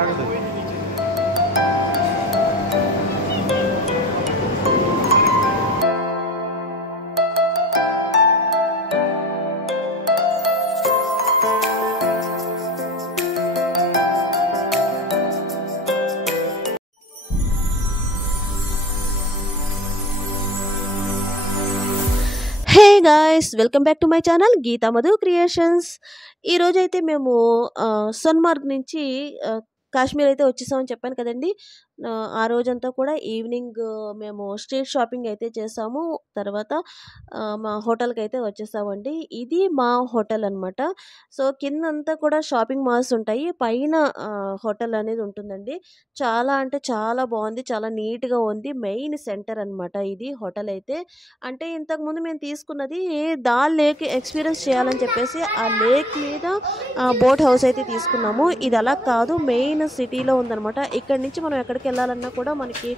ఆగదు. Hey guys, welcome back to my channel Geeta Madhu creations. ఈరోజైతే మేము సోన్మార్గ్ నుంచి కాశ్మీర్ అయితే వచ్చేసామని చెప్పాను కదండి. ఆ రోజంతా కూడా ఈవినింగ్ మేము స్ట్రీట్ షాపింగ్ అయితే చేసాము. తర్వాత మా హోటల్కి అయితే వచ్చేసామండి. ఇది మా హోటల్ అనమాట. సో కిందంతా కూడా షాపింగ్ మాల్స్ ఉంటాయి, పైన హోటల్ అనేది ఉంటుందండి. చాలా అంటే చాలా బాగుంది, చాలా నీట్గా ఉంది. మెయిన్ సెంటర్ అనమాట ఇది హోటల్ అయితే. అంటే ఇంతకుముందు మేము తీసుకున్నది దాల్ లేక్ ఎక్స్పీరియన్స్ చేయాలని చెప్పేసి ఆ లేక్ మీద బోట్ హౌస్ అయితే తీసుకున్నాము. ఇది అలా కాదు, మెయిన్ సిటీలో ఉందన్నమాట. ఇక్కడి నుంచి మనం ఎక్కడికి వెళ్ళాలన్నా కూడా మనకి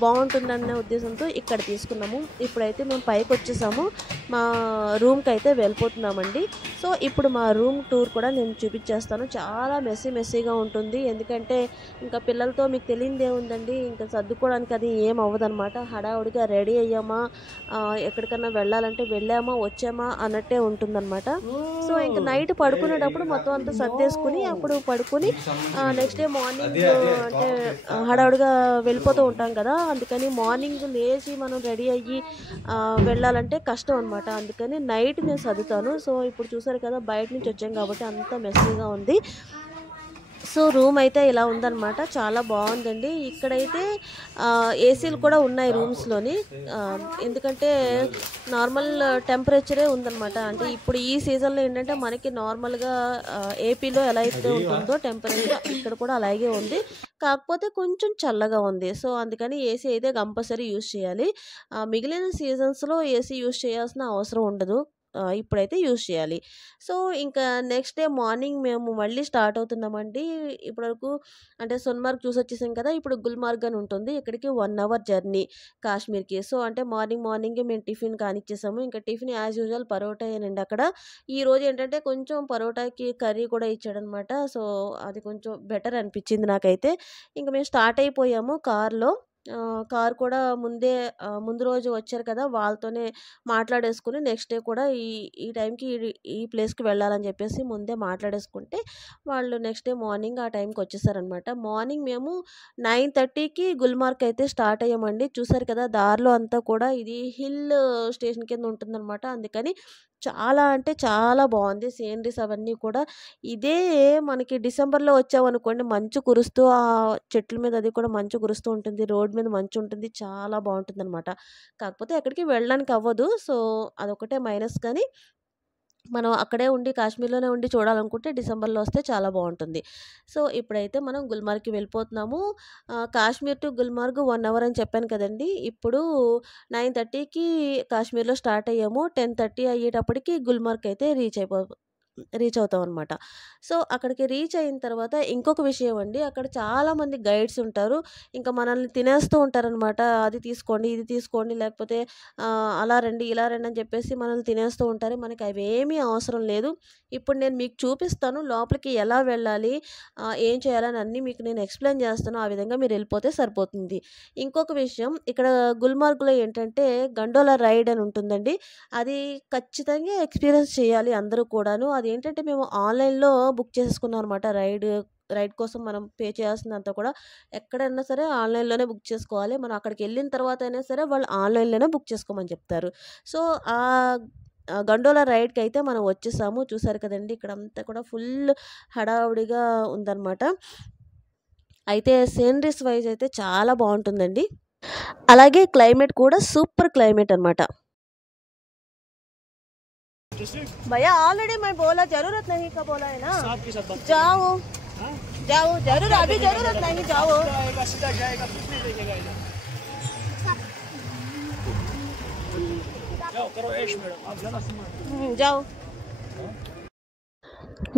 బాగుంటుందనే ఉద్దేశంతో ఇక్కడ తీసుకున్నాము. ఇప్పుడైతే మేము పైకి వచ్చేసాము, మా రూమ్కి అయితే వెళ్ళిపోతున్నామండి. సో ఇప్పుడు మా రూమ్ టూర్ కూడా నేను చూపించేస్తాను. చాలా మెస్సీగా ఉంటుంది, ఎందుకంటే ఇంకా పిల్లలతో మీకు తెలియదే ఉందండి, ఇంకా సర్దుకోవడానికి అది ఏం అవ్వదన్నమాట. హడావుడిగా రెడీ అయ్యామా, ఎక్కడికన్నా వెళ్ళాలంటే వెళ్ళామా వచ్చామా అన్నట్టే ఉంటుందన్నమాట. సో ఇంకా నైట్ పడుకునేటప్పుడు మొత్తం అంతా సర్దేసుకుని అప్పుడు పడుకుని నెక్స్ట్ డే మార్నింగ్ అంటే హడావుడిగా వెళ్ళిపోతూ ఉంటాం కదా, అందుకని మార్నింగ్ లేచి మనం రెడీ అయ్యి వెళ్ళాలంటే కష్టం అనమాట. అందుకని నైట్ నేను సర్దుతాను. సో ఇప్పుడు చూసారు కదా, బయట నుంచి వచ్చాం కాబట్టి అంత మెస్సీగా ఉంది. సో రూమ్ అయితే ఇలా ఉందన్నమాట, చాలా బాగుందండి. ఇక్కడైతే ఏసీలు కూడా ఉన్నాయి రూమ్స్లోని, ఎందుకంటే నార్మల్ టెంపరేచరే ఉందన్నమాట. అంటే ఇప్పుడు ఈ సీజన్లో ఏంటంటే మనకి నార్మల్గా ఏపీలో ఎలా అయితే ఉంటుందో టెంపరేచర్ ఇక్కడ కూడా అలాగే ఉంది, కాకపోతే కొంచెం చల్లగా ఉంది. సో అందుకని ఏసీ అయితే కంపల్సరీ యూజ్ చేయాలి. మిగిలిన సీజన్స్లో ఏసీ యూజ్ చేయాల్సిన అవసరం ఉండదు, ఇప్పుడైతే యూజ్ చేయాలి. సో ఇంకా నెక్స్ట్ డే మార్నింగ్ మేము మళ్ళీ స్టార్ట్ అవుతున్నామండి. ఇప్పటివరకు అంటే సోన్మార్గ్ చూసి వచ్చేసాం కదా, ఇప్పుడు గుల్మార్గ్ అని ఉంటుంది, ఇక్కడికి 1 అవర్ జర్నీ కాశ్మీర్కి. సో అంటే మార్నింగ్ మేము టిఫిన్ కానిచ్చేసాము. ఇంకా టిఫిన్ యాజ్ యూజువల్ పరోటా ఏనండి అక్కడ. ఈరోజు ఏంటంటే కొంచెం పరోటాకి కర్రీ కూడా ఇచ్చాడనమాట. సో అది కొంచెం బెటర్ అనిపించింది నాకైతే. ఇంకా మేము స్టార్ట్ అయిపోయాము కార్లో. కార్ కూడా ముందు రోజు వచ్చారు కదా, వాళ్ళతోనే మాట్లాడేసుకుని నెక్స్ట్ డే కూడా ఈ టైంకి ఈ ప్లేస్కి వెళ్ళాలని చెప్పేసి ముందే మాట్లాడేసుకుంటే వాళ్ళు నెక్స్ట్ డే మార్నింగ్ ఆ టైంకి వచ్చేసారనమాట. మార్నింగ్ మేము 9:30కి గుల్మార్గ్ అయితే స్టార్ట్ అయ్యామండి. చూసారు కదా, దారిలో అంతా కూడా ఇది హిల్ స్టేషన్ కింద ఉంటుందన్నమాట. అందుకని చాలా అంటే చాలా బాగుంది సీనరీస్ అవన్నీ కూడా. ఇదే మనకి డిసెంబర్లో వచ్చామనుకోండి, మంచు కురుస్తూ ఆ చెట్ల మీద అది కూడా మంచు కురుస్తూ ఉంటుంది, రోడ్ మీద మంచు ఉంటుంది, చాలా బాగుంటుంది అనమాట. కాకపోతే ఎక్కడికి వెళ్ళడానికి అవ్వదు, సో అదొకటే మైనస్. కానీ మనం అక్కడే ఉండి కాశ్మీర్లోనే ఉండి చూడాలనుకుంటే డిసెంబర్లో వస్తే చాలా బాగుంటుంది. సో ఇప్పుడైతే మనం గుల్మార్గ్కి వెళ్ళిపోతున్నాము. కాశ్మీర్ టు గుల్మార్గ్ 1 అవర్ అని చెప్పాను కదండి. ఇప్పుడు 9:30కి కాశ్మీర్లో స్టార్ట్ అయ్యాము. 10:30 అయ్యేటప్పటికి గుల్మార్గ్ అయితే రీచ్ అవుతాం అనమాట. సో అక్కడికి రీచ్ అయిన తర్వాత ఇంకొక విషయం అండి, అక్కడ చాలామంది గైడ్స్ ఉంటారు. ఇంకా మనల్ని తినేస్తూ ఉంటారనమాట. అది తీసుకోండి, ఇది తీసుకోండి, లేకపోతే అలా రండి ఇలా రండి అని చెప్పేసి మనల్ని తినేస్తూ ఉంటారు. మనకి అవేమీ అవసరం లేదు. ఇప్పుడు నేను మీకు చూపిస్తాను లోపలికి ఎలా వెళ్ళాలి, ఏం చేయాలని అన్నీ మీకు నేను ఎక్స్ప్లెయిన్ చేస్తాను. ఆ విధంగా మీరు వెళ్ళిపోతే సరిపోతుంది. ఇంకొక విషయం, ఇక్కడ గుల్మార్గ్లో ఏంటంటే గండోలా రైడ్ అని ఉంటుందండి. అది ఖచ్చితంగా ఎక్స్పీరియన్స్ చేయాలి అందరూ కూడాను. అదేంటంటే మేము ఆన్లైన్లో బుక్ చేసుకున్నాం అనమాట. రైడ్ కోసం మనం పే చేయాల్సిందంతా కూడా ఎక్కడైనా సరే ఆన్లైన్లోనే బుక్ చేసుకోవాలి. మనం అక్కడికి వెళ్ళిన తర్వాత అయినా సరే వాళ్ళు ఆన్లైన్లోనే బుక్ చేసుకోమని చెప్తారు. సో గండోలా రైడ్కి అయితే మనం వచ్చేసాము. చూసారు కదండి, ఇక్కడ అంతా కూడా ఫుల్ హడావుడిగా ఉందన్నమాట. అయితే సీనరీస్ వైజ్ అయితే చాలా బాగుంటుందండి. అలాగే క్లైమేట్ కూడా సూపర్ క్లైమేట్ అనమాట. भैया ऑलरेडी मैं बोला, जरूरत नहीं का बोला है ना, जाओ जरूर, अभी जरूरत नहीं, जाओ सीधा जाएगा, कुछ नहीं देखेगा इधर। जाओ करो ऐश मैडम, आप जरा जाओ.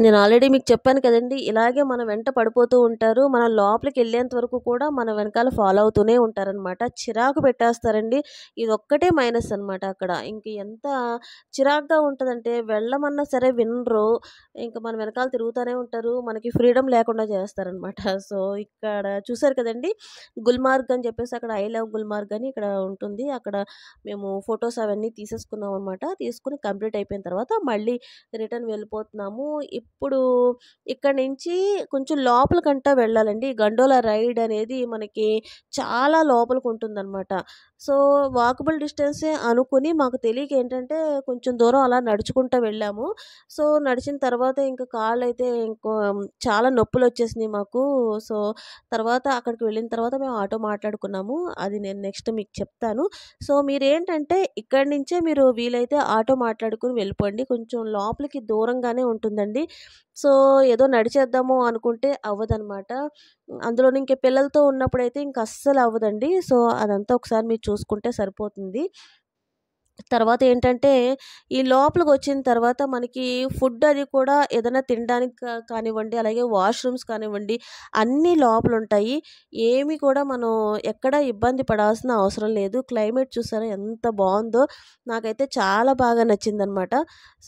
నేను ఆల్రెడీ మీకు చెప్పాను కదండీ! ఇలాగే మన వెంట పడిపోతూ ఉంటారు. మనం లోపలికెళ్ళేంత వరకు కూడా మన వెనకాల ఫాలో అవుతూనే ఉంటారనమాట. చిరాకు పెట్టేస్తారండి. ఇదొక్కటే మైనస్ అనమాట అక్కడ. ఇంక ఎంత చిరాకుగా ఉంటదంటే వెళ్ళమన్నా సరే వినరు. ఇంక మన వెనకాల తిరుగుతానే ఉంటారు. మనకి ఫ్రీడమ్ లేకుండా చేస్తారనమాట. సో, ఇక్కడ చూసారు కదండీ! గుల్మార్గ్ అని చెప్పేసి అక్కడ ఐ లవ్ గుల్మార్గ్ అని ఇక్కడ ఉంటుంది. అక్కడ మేము ఫోటోస్ అవన్నీ తీసేసుకున్నాం అనమాట. తీసుకొని కంప్లీట్ అయిపోయిన తర్వాత మళ్ళీ రిటర్న్ వెళ్ళిపోతున్నాము. ఇప్పుడు ఇక్కడి నుంచి కొంచెం లోపలికంటా వెళ్ళాలండి. ఈ గండోలా రైడ్ అనేది మనకి చాలా లోపలికుంటుందనమాట. సో, వాకబుల్ డిస్టెన్సే అనుకుని మాకు తెలియక ఏంటంటే కొంచెం దూరం అలా నడుచుకుంటా వెళ్ళాము. సో, నడిచిన తర్వాత ఇంక కాళ్ళైతే చాలా నొప్పులొచ్చేసినియి మాకు. సో, తర్వాత అక్కడికి వెళ్ళిన తర్వాత మేము ఆటో మాట్లాడుకున్నాము. అది నేను నెక్స్ట్ మీకు చెప్తాను. సో, మీరేంటంటే ఇక్కడి నుంచే మీరు వీలైతే ఆటో మాట్లాడుకొని వెళ్ళిపోండి. కొంచెం లోపలికి దూరంగానే ఉంటుందండి. సో, ఏదో నడిచేద్దాము అనుకుంటే అవ్వదనమాట. అందులోను ఇంక పిల్లలతో ఉన్నప్పుడైతే ఇంక అస్సలు అవ్వదండి. సో, అదంతా ఒకసారి మీరు చూసుకుంటే సరిపోతుంది. తర్వాత ఏంటంటే, ఈ లోపలికొచ్చిన తర్వాత మనకి ఫుడ్ అది కూడా ఏదైనా తినడానికి కానివ్వండి, అలాగే వాష్‌రూమ్స్ కానివ్వండి, అన్నీ లోపలుంటాయి. ఏమి కూడా మనం ఎక్కడ ఇబ్బంది పడాల్సిన అవసరం లేదు. క్లైమేట్ చూసారా ఎంత బావుందో! నాకైతే చాలా బాగా నచ్చిందనమాట.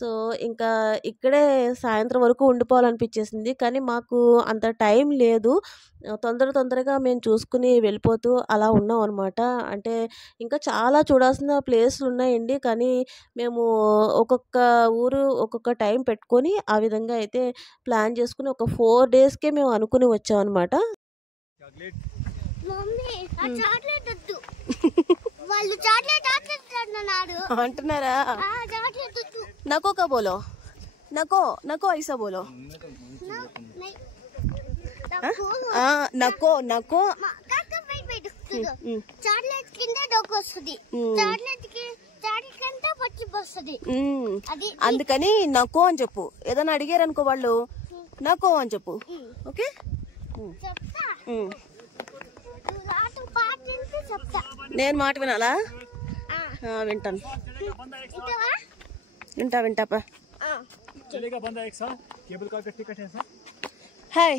సో, ఇంకా ఇక్కడే సాయంత్రం వరకు ఉండిపోవాలనిపిచ్చేసింది. కానీ మాకు అంత టైం లేదు. తొందరగా మేము చూసుకొని వెళ్ళిపోతూ అలా ఉన్నామనమాట. అంటే ఇంకా చాలా చూడాల్సిన ప్లేసులున్నాయండి. కానీ మేము ఒక్కొక్క ఊరు, ఒక్కొక్క టైం పెట్టుకొని ఆ విధంగా అయితే ప్లాన్ చేసుకొని ఒక 4 డేస్‌కే మేము అనుకుని వచ్చామనమాట. మమ్మీ ఆ చాక్లెట్ వద్దు. వాళ్ళు చాక్లెట్ అంటున్నారు. అంటున్నారా? ఆ చాక్లెట్ వద్దు. नको का बोलो, नको ऐसा बोलो. नको చాక్లెట్ కింద డొక్కు వస్తుంది. చాక్లెట్ అంతా పచ్చి వస్తుంది. అది అందుకని నకో అని చెప్పు. ఏదైనా అడిగారు అనుకో వాళ్ళు నకో అని చెప్పు. ఓకే చెప్తా. చెప్తా. నేను మాట వినాలా? వింటాను. వింటాపా. चलेगा बंदा एक साथ केबल कार का टिकट है सर. హాయ్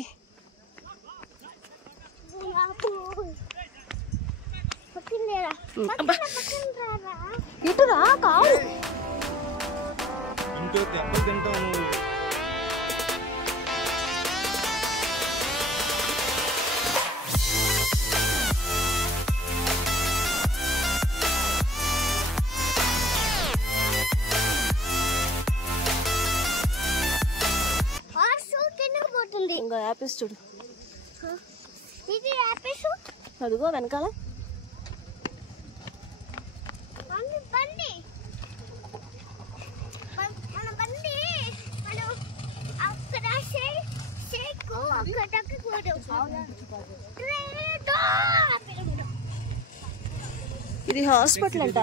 ఇటురా కావు ఇంకో దెబ్బలు తింటాను. ఇంకా యాపిల్స్ చూడు. ఇది యాపిల్స్ అదిగో వెనకాల బండి. మన బండి మనం అక్కడ షేక్ అక్కడ ఇది హాస్పిటల్ అంట.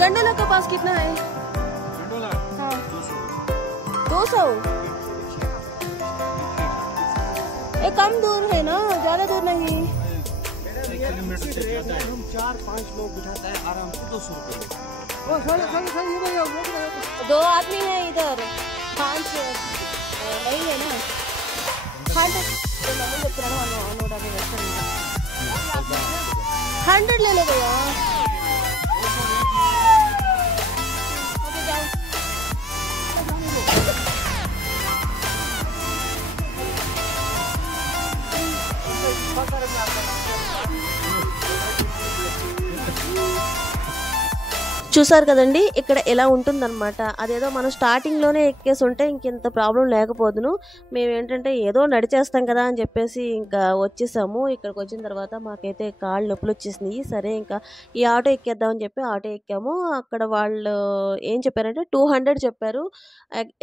गंडोला के पास कितना है? गंडोला हाँ 200. कम दूर है ना, ज्यादा दूर नहीं. 1 किलोमीटर से ज्यादा है. हम 4-5 लोग बिठाता है आराम से 200 रुपये. 2 आदमी है इधर, 5 नहीं है ना. 100 ले ले भैया. చూసారు కదండి, ఇక్కడ ఎలా ఉంటుందన్నమాట. అదేదో మనం స్టార్టింగ్లోనే ఎక్కేసి ఉంటే ఇంకెంత ప్రాబ్లం లేకపోదును. మేమేంటంటే ఏదో నడిచేస్తాం కదా అని చెప్పేసి ఇంకా వచ్చేసాము. ఇక్కడికి వచ్చిన తర్వాత మాకైతే కాళ్ళు నొప్పులు వచ్చేసినాయి. సరే ఇంకా ఈ ఆటో ఎక్కేద్దామని చెప్పి ఆటో ఎక్కాము. అక్కడ వాళ్ళు ఏం చెప్పారంటే 200 చెప్పారు.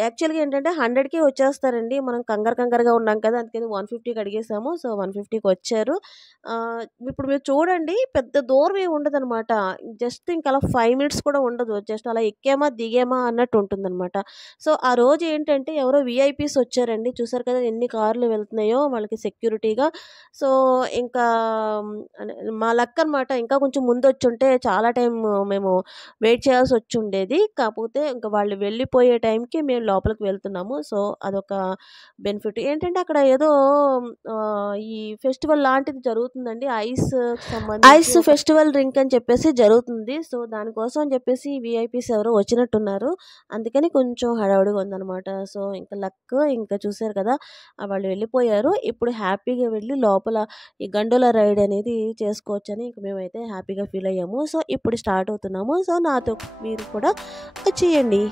యాక్చువల్గా ఏంటంటే 100కే వచ్చేస్తారండి. మనం కంగారుగా ఉన్నాం కదా, అందుకని 150కి అడిగేసాము. సో 150కి వచ్చారు. ఇప్పుడు మీరు చూడండి, పెద్ద దూరం ఏమి ఉండదనమాట. జస్ట్ ఇంక అలా 5 మినిట్స్ కూడా ఉండదు. జస్ట్ అలా ఎక్కామా దిగామా అన్నట్టు ఉంటుందన్నమాట. సో ఆ రోజు ఏంటంటే ఎవరో వీఐపీస్ వచ్చారండి. చూసారు కదా ఎన్ని కార్లు వెళ్తున్నాయో వాళ్ళకి సెక్యూరిటీగా. సో ఇంకా మా లక్ అనమాట. ఇంకా కొంచెం ముందు వచ్చుంటే చాలా టైం మేము వెయిట్ చేయాల్సి వచ్చి ఉండేది. కాకపోతే ఇంకా వాళ్ళు వెళ్ళిపోయే టైంకి మేము లోపలికి వెళ్తున్నాము. సో అదొక బెనిఫిట్. ఏంటంటే అక్కడ ఏదో ఈ ఫెస్టివల్ లాంటిది జరుగుతుందండి. ఐస్ ఫెస్టివల్ డ్రింక్ అని చెప్పేసి జరుగుతుంది. సో దానికోసం అని చెప్పేసి వీఐపీస్ ఎవరో వచ్చినట్టున్నారు. అందుకని కొంచెం హడావుడిగా ఉందన్నమాట. సో ఇంకా లక్, ఇంకా చూసారు కదా వాళ్ళు వెళ్ళిపోయారు. ఇప్పుడు హ్యాపీగా వెళ్ళి లోపల ఈ గండోలా రైడ్ అనేది చేసుకోవచ్చని ఇంక మేమైతే హ్యాపీగా ఫీల్ అయ్యాము. సో ఇప్పుడు స్టార్ట్ అవుతున్నాము. సో నాతో మీరు కూడా వచ్చేయండి.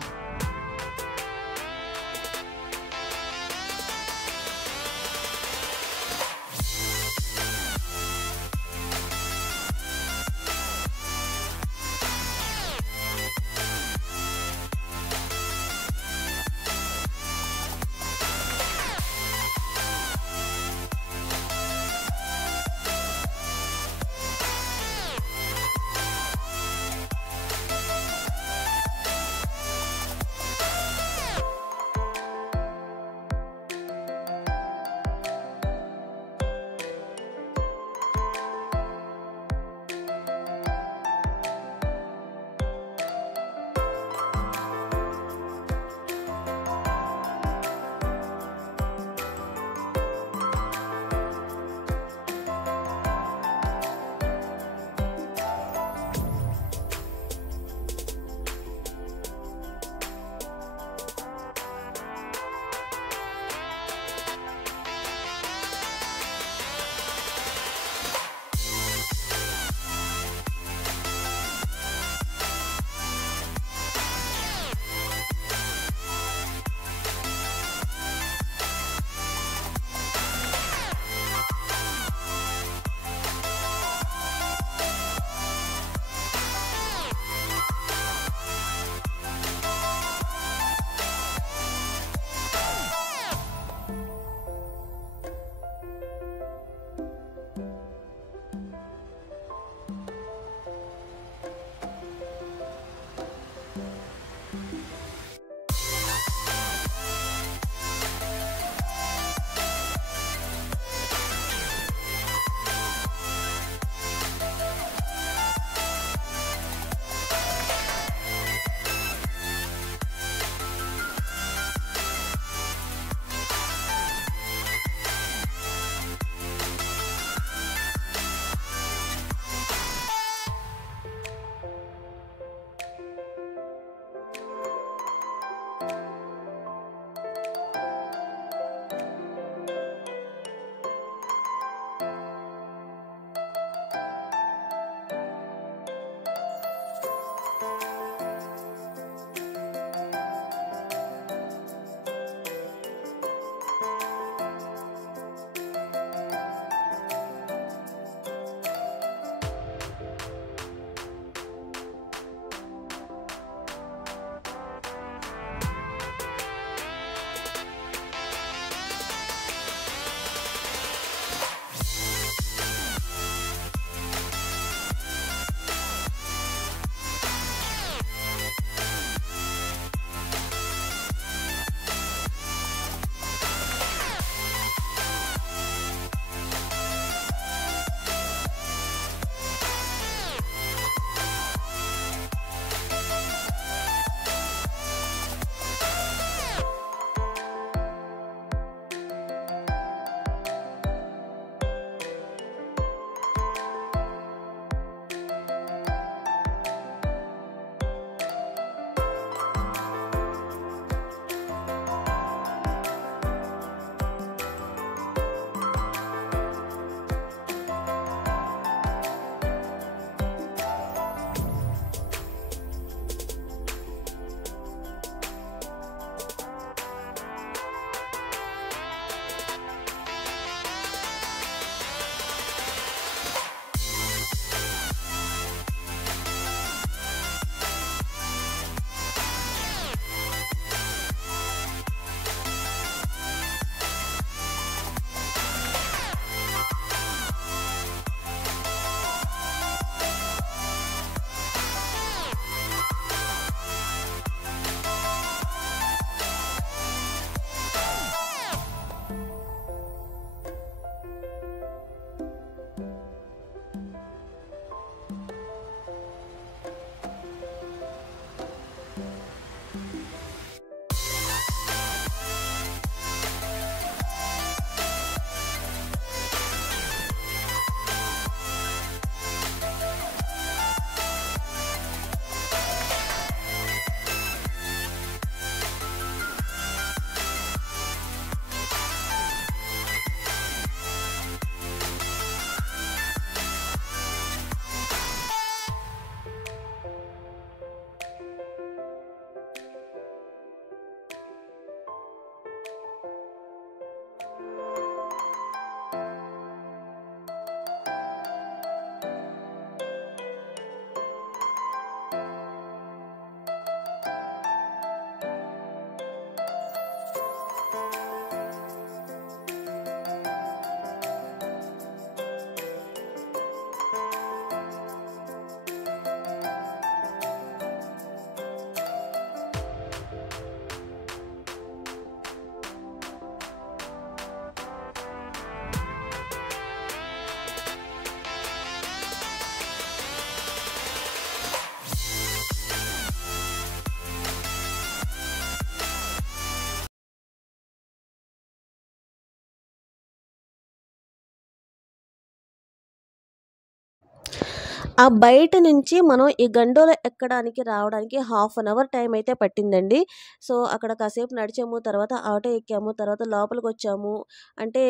ఆ బయట నుంచి మనం ఈ గండోల ఎక్కడానికి రావడానికి 1/2 అవర్ టైం అయితే పట్టిందండి. సో, అక్కడ కాసేపు నడిచాము. తర్వాత ఆటో ఎక్కాము. తర్వాత లోపలికొచ్చాము. అంటే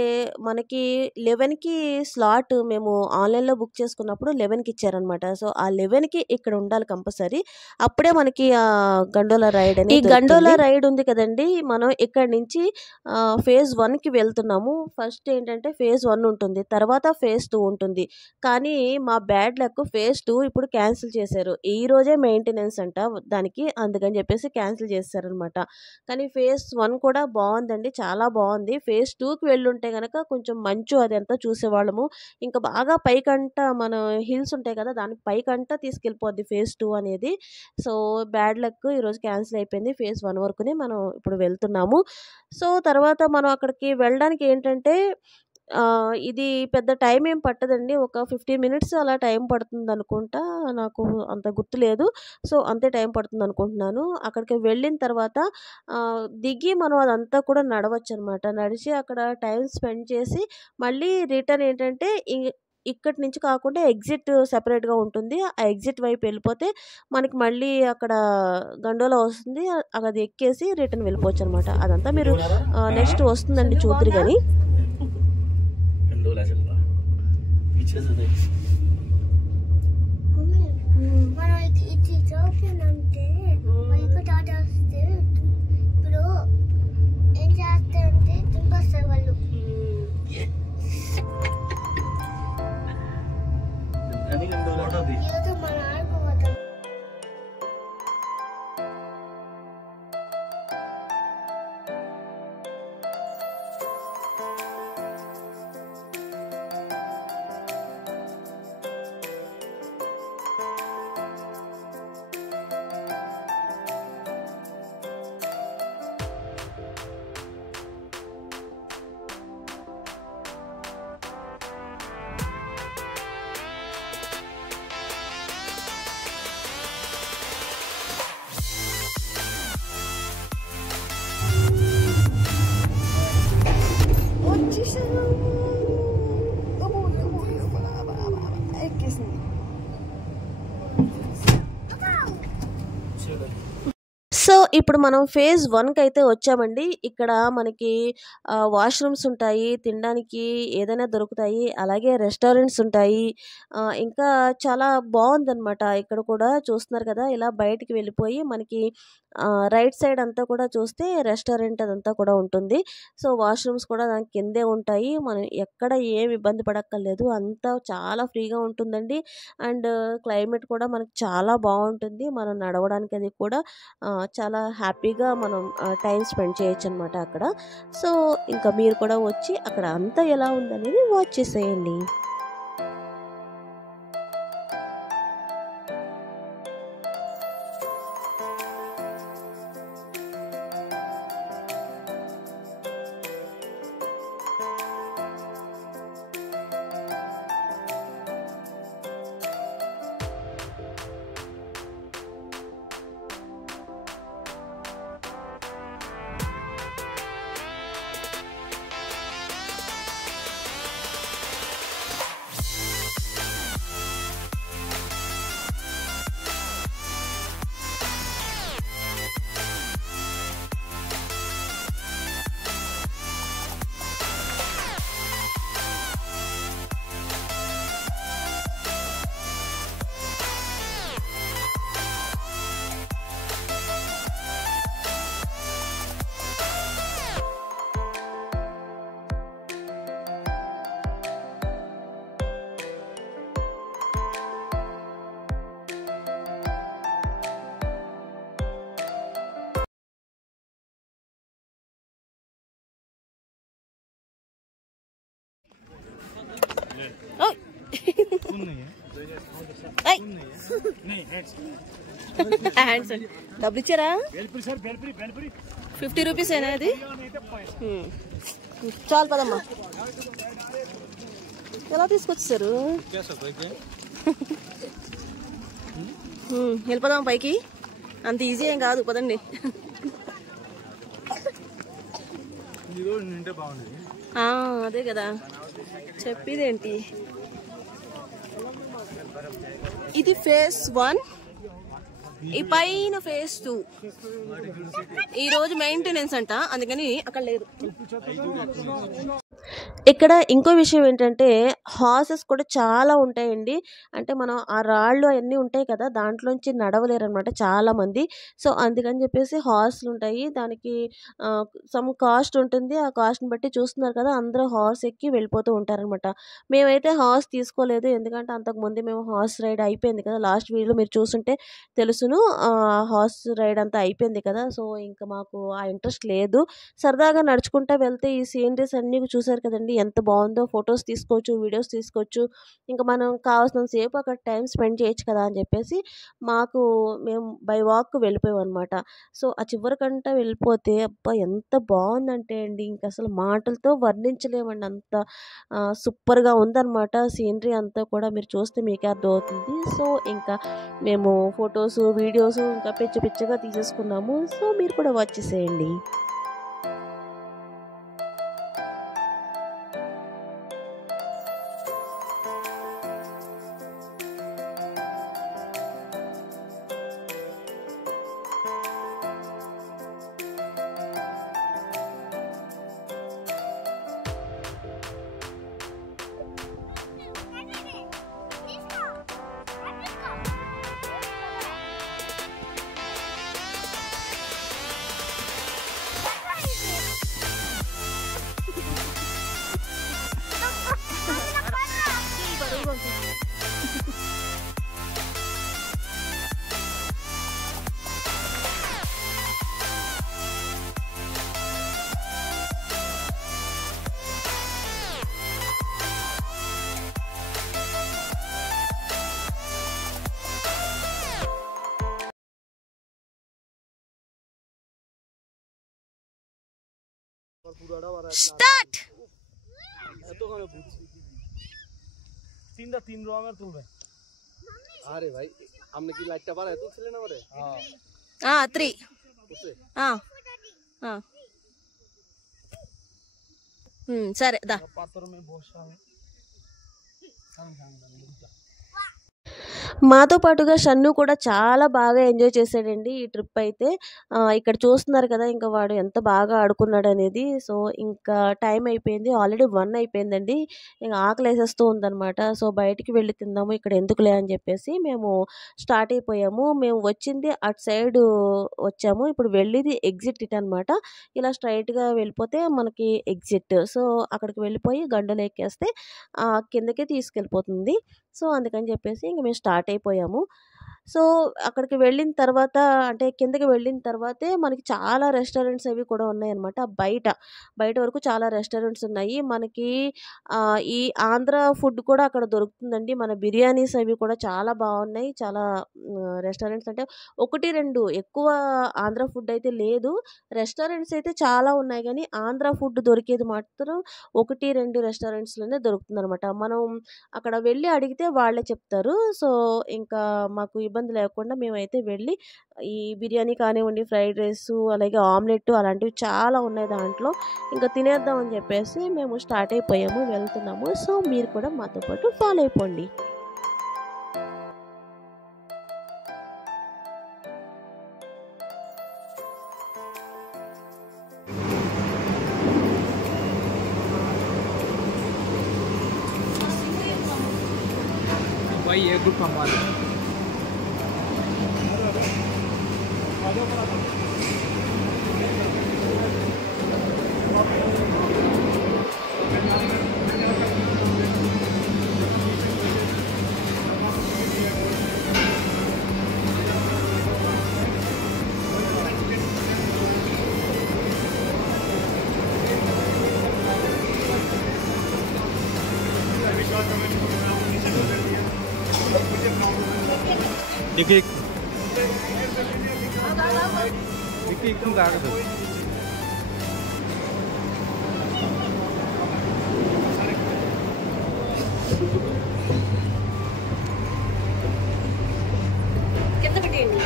మనకి 11కి స్లాట్ మేము ఆన్‌లైన్‌లో బుక్ చేసుకున్నప్పుడు 11కి ఇచ్చారనమాట. సో, ఆ 11కి ఇక్కడ ఉండాలి కంపల్సరీ. అప్పుడే మనకి గండోలా రైడ్ అనేది దొరుకుతుంది. గండోలా రైడ్ ఉంది కదండీ! మనం ఇక్కడి నుంచి ఫేజ్ 1కి వెళ్తున్నాము. ఫస్ట్ ఏంటంటే ఫేజ్ 1 ఉంటుంది. తర్వాత ఫేజ్ 2 ఉంటుంది. కానీ మా బ్యాడ్ లక్ ఫేజ్ 2 ఇప్పుడు క్యాన్సిల్ చేశారు. ఈ రోజే మెయింటెనెన్స్ అంట దానికి. అందుకని చెప్పేసి క్యాన్సిల్ చేసేసారనమాట. కానీ ఫేజ్ 1 కూడా బావుందండి. చాలా బావుంది. ఫేజ్ 2కి వెళ్ళుంటే గనక కొంచెం మంచు అదంతా చూసేవాళ్ళము. ఇంకా బాగా పైకంట మన హిల్స్ ఉంటాయి కదా! దాని పైకంట తీసుకెళ్ళిపోద్ది ఫేజ్ 2 అనేది. సో, బ్యాడ్ లక్ ఈరోజు క్యాన్సిల్ అయిపోయింది. ఫేజ్ 1 వరకునే మనం ఇప్పుడు వెళ్తున్నాము. సో, తర్వాత మనం అక్కడికి వెళ్ళడానికి ఏంటంటే ఇది పెద్ద టైం ఏం పట్టదండి. ఒక 15 మినిట్స్ అలా టైం పడుతుందనుకుంటా. నాకు అంత గుర్తులేదు. సో, అంతే టైం పడుతుందనుకుంటున్నాను. అక్కడికి వెళ్ళిన తర్వాత దిగి మనం అదంతా కూడా నడవచ్చనమాట. నడిచి అక్కడ టైం స్పెండ్ చేసి మళ్ళీ రిటర్న్ ఏంటంటే ఇక్కడి నుంచి కాకుండా ఎగ్జిట్ సెపరేట్‌గా ఉంటుంది. ఆ ఎగ్జిట్ వైపు వెళ్ళిపోతే మనకి మళ్ళీ అక్కడ గండోలా వస్తుంది. అది ఎక్కేసి రిటర్న్ వెళ్ళిపోవచ్చనమాట. అదంతా మీరు నెక్స్ట్ వస్తుందండి చూద్దురు గాని. గండోలా చల్లా పీछे से देख మమ్మీ మనం ఇది చూపినంటే వైపు తాటేస్తే ఇప్పుడు ఏం చేస్తారంటే తుంపేస్తారు వాళ్ళు. అని గండోలా అది ఈరోజు మనం ఆడుకోవద్దాం. సో, ఇప్పుడు మనం ఫేజ్ 1కి అయితే వచ్చామండి. ఇక్కడ మనకి వాష్‌రూమ్స్ ఉంటాయి. తినడానికి ఏదైనా దొరుకుతాయి. అలాగే రెస్టారెంట్స్ ఉంటాయి. ఇంకా చాలా బావుందనమాట. ఇక్కడ కూడా చూస్తున్నారు కదా! ఇలా బయటికి వెళ్ళిపోయి మనకి రైట్ సైడ్ అంతా కూడా చూస్తే రెస్టారెంట్ అదంతా కూడా ఉంటుంది. సో, వాష్‌రూమ్స్ కూడా దాని కిందే ఉంటాయి. మనం ఎక్కడ ఏమి ఇబ్బంది పడక్కర్లేదు. అంతా చాలా ఫ్రీగా ఉంటుందండి. అండ్ క్లైమేట్ కూడా మనకు చాలా బావుంటుంది. మనం నడవడానికి అది కూడా చాలా హ్యాపీగా మనం టైం స్పెండ్ చేయొచ్చనమాట అక్కడ. సో, ఇంకా మీరు కూడా వచ్చి అక్కడ అంతా ఎలా ఉందనేది వాచ్ చేసేయండి. డబ్బులు ఇచ్చారా? 50 రూపీస్ అయినా అది. చాలు పదమ్మా. ఎలా తీసుకొచ్చారు? వెళ్ళిపోదాం పైకి. అంత ఈజీ ఏం కాదు, పదండి. అదే కదా చెప్పేదేంటి. ఇది ఫేజ్ 1, ఈ పైన ఫేజ్ 2. ఈ రోజు మెయింటెనెన్స్ అంట, అందుకని అక్కడ లేదు. ఇక్కడ ఇంకో విషయం ఏంటంటే హార్సెస్ కూడా చాలా ఉంటాయండి. అంటే మనం ఆ రాళ్ళు అవన్నీ ఉంటాయి కదా, దాంట్లోంచి నడవలేరు అనమాట చాలా మంది. సో అందుకని చెప్పేసి హార్స్లు ఉంటాయి. దానికి సమ్ కాస్ట్ ఉంటుంది. ఆ కాస్ట్ని బట్టి చూస్తున్నారు కదా, అందరూ హార్స్ ఎక్కి వెళ్ళిపోతూ ఉంటారనమాట. మేమైతే హార్స్ తీసుకోలేదు, ఎందుకంటే అంతకుముందు మేము హార్స్ రైడ్ అయిపోయింది కదా, లాస్ట్ వీడియోలో మీరు చూస్తుంటే తెలుసును. హార్స్ రైడ్ అంతా అయిపోయింది కదా, సో ఇంకా మాకు ఆ ఇంట్రెస్ట్ లేదు. సరదాగా నడుచుకుంటూ వెళ్తే ఈ సీనరీస్ అన్నీ చూసారు కదండి, ఎంత బాగుందో. ఫొటోస్ తీసుకోవచ్చు, వీడియోస్ తీసుకోవచ్చు, ఇంకా మనం కావాల్సిన సేపు అక్కడ టైం స్పెండ్ చేయొచ్చు కదా అని చెప్పేసి మేము బై వాక్ వెళ్ళిపోయాం అనమాట. సో ఆ చివరికంటా వెళ్ళిపోతే అబ్బా ఎంత బాగుందంటే అండి, ఇంక అసలు మాటలతో వర్ణించలేమండి, అంత సూపర్గా ఉందన్నమాట. సీనరీ అంతా కూడా మీరు చూస్తే మీకే అర్థమవుతుంది. సో ఇంకా మేము ఫొటోస్ వీడియోస్ ఇంకా పిచ్చగా తీసేసుకున్నాము. సో మీరు కూడా వాచ్ చేసేయండి. স্টার্ট এতক্ষণে বুঝছি তিন রঙের তুলবে। আরে ভাই আপনি কি লাইটটা বাড়ায় তুলছিলেন আমারে? হ্যাঁ 3 సరే దా पात्र में बोसा మాతో పాటుగా షన్ను కూడా చాలా బాగా ఎంజాయ్ చేశాడండి ఈ ట్రిప్ అయితే. ఇక్కడ చూస్తున్నారు కదా, ఇంకా వాడు ఎంత బాగా ఆడుకున్నాడు అనేది. సో ఇంకా టైం అయిపోయింది, ఆల్రెడీ 1 అయిపోయిందండి. ఇంకా ఆకలి వేసేస్తూ ఉందన్నమాట. సో బయటికి వెళ్ళి తిందాము, ఇక్కడ ఎందుకులే అని చెప్పేసి మేము స్టార్ట్ అయిపోయాము. మేము వచ్చింది అటు సైడ్ వచ్చాము, ఇప్పుడు వెళ్ళేది ఎగ్జిట్ ఇట్ అనమాట. ఇలా స్ట్రైట్గా వెళ్ళిపోతే మనకి ఎగ్జిట్. సో అక్కడికి వెళ్ళిపోయి గండలు ఎక్కేస్తే కిందకే తీసుకెళ్ళిపోతుంది. సో అందుకని చెప్పేసి ఇంక మేము స్టార్ట్ అయిపోయాము. సో అక్కడికి వెళ్ళిన తర్వాత, అంటే కిందకి వెళ్ళిన తర్వాతే మనకి చాలా రెస్టారెంట్స్ అవి కూడా ఉన్నాయన్నమాట. బయట వరకు చాలా రెస్టారెంట్స్ ఉన్నాయి. మనకి ఈ ఆంధ్ర ఫుడ్ కూడా అక్కడ దొరుకుతుందండి. మన బిర్యానీస్ అవి కూడా చాలా బాగున్నాయి. చాలా రెస్టారెంట్స్ అంటే 1, 2 ఎక్కువ ఆంధ్ర ఫుడ్ అయితే లేదు. రెస్టారెంట్స్ అయితే చాలా ఉన్నాయి, కానీ ఆంధ్ర ఫుడ్ దొరికేది మాత్రం 1, 2 రెస్టారెంట్స్లోనే దొరుకుతుందనమాట. మనం అక్కడ వెళ్ళి అడిగితే వాళ్ళే చెప్తారు. సో ఇంకా మాకు ఇబ్బంది లేకుండా మేమైతే వెళ్ళి ఈ బిర్యానీ కానివ్వండి, ఫ్రైడ్ రైస్, అలాగే ఆమ్లెట్ అలాంటివి చాలా ఉన్నాయి దాంట్లో. ఇంకా తినేద్దామని చెప్పేసి మేము స్టార్ట్ అయిపోయాము, వెళ్తున్నాము. సో మీరు కూడా మాతో పాటు ఫాలో అయిపోండి. भाई ये ग्रुप हमारा देखिए एकदम गाड़ दो। कितना పెట్టేయండి.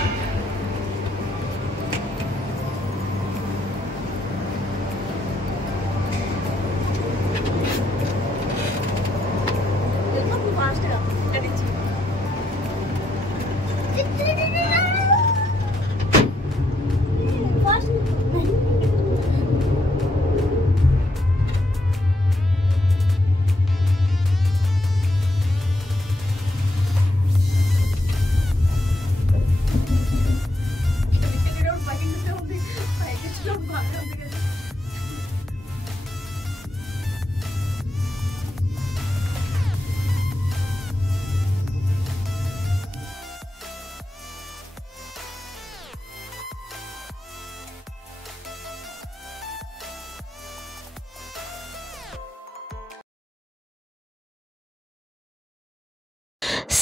ఫాస్ట్గా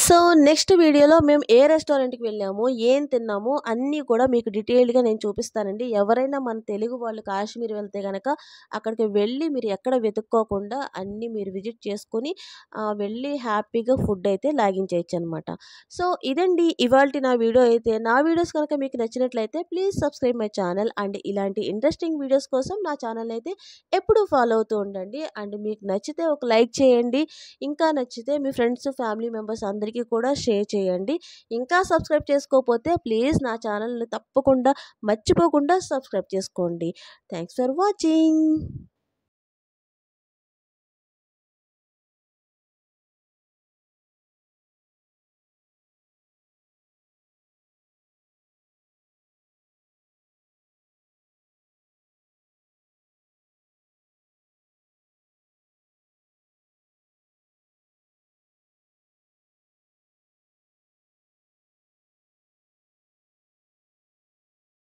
సో నెక్స్ట్ వీడియోలో మేము ఏ రెస్టారెంట్కి వెళ్ళాము, ఏం తిన్నాము అన్నీ కూడా మీకు డీటెయిల్డ్గా నేను చూపిస్తానండి. ఎవరైనా మన తెలుగు వాళ్ళు కాశ్మీర్ వెళ్తే కనుక అక్కడికి వెళ్ళి మీరు ఎక్కడ వెతుక్కోకుండా అన్నీ మీరు విజిట్ చేసుకొని వెళ్ళి హ్యాపీగా ఫుడ్ అయితే లాగించేయచ్చు అనమాట. సో ఇదండి ఇవాల్టి నా వీడియో అయితే. నా వీడియోస్ కనుక మీకు నచ్చినట్లయితే please subscribe my channel. And ఇలాంటి ఇంట్రెస్టింగ్ వీడియోస్ కోసం నా ఛానల్ అయితే ఎప్పుడూ ఫాలో అవుతూ ఉండండి. అండ్ మీకు నచ్చితే ఒక లైక్ చేయండి. ఇంకా నచ్చితే మీ ఫ్రెండ్స్ ఫ్యామిలీ మెంబర్స్ అందరికీ కూడా షేర్ చేయండి. ఇంకా సబ్స్క్రైబ్ చేసుకోకపోతే ప్లీజ్ నా ఛానల్ని తప్పకుండా మర్చిపోకుండా సబ్స్క్రైబ్ చేసుకోండి. Thanks for watching.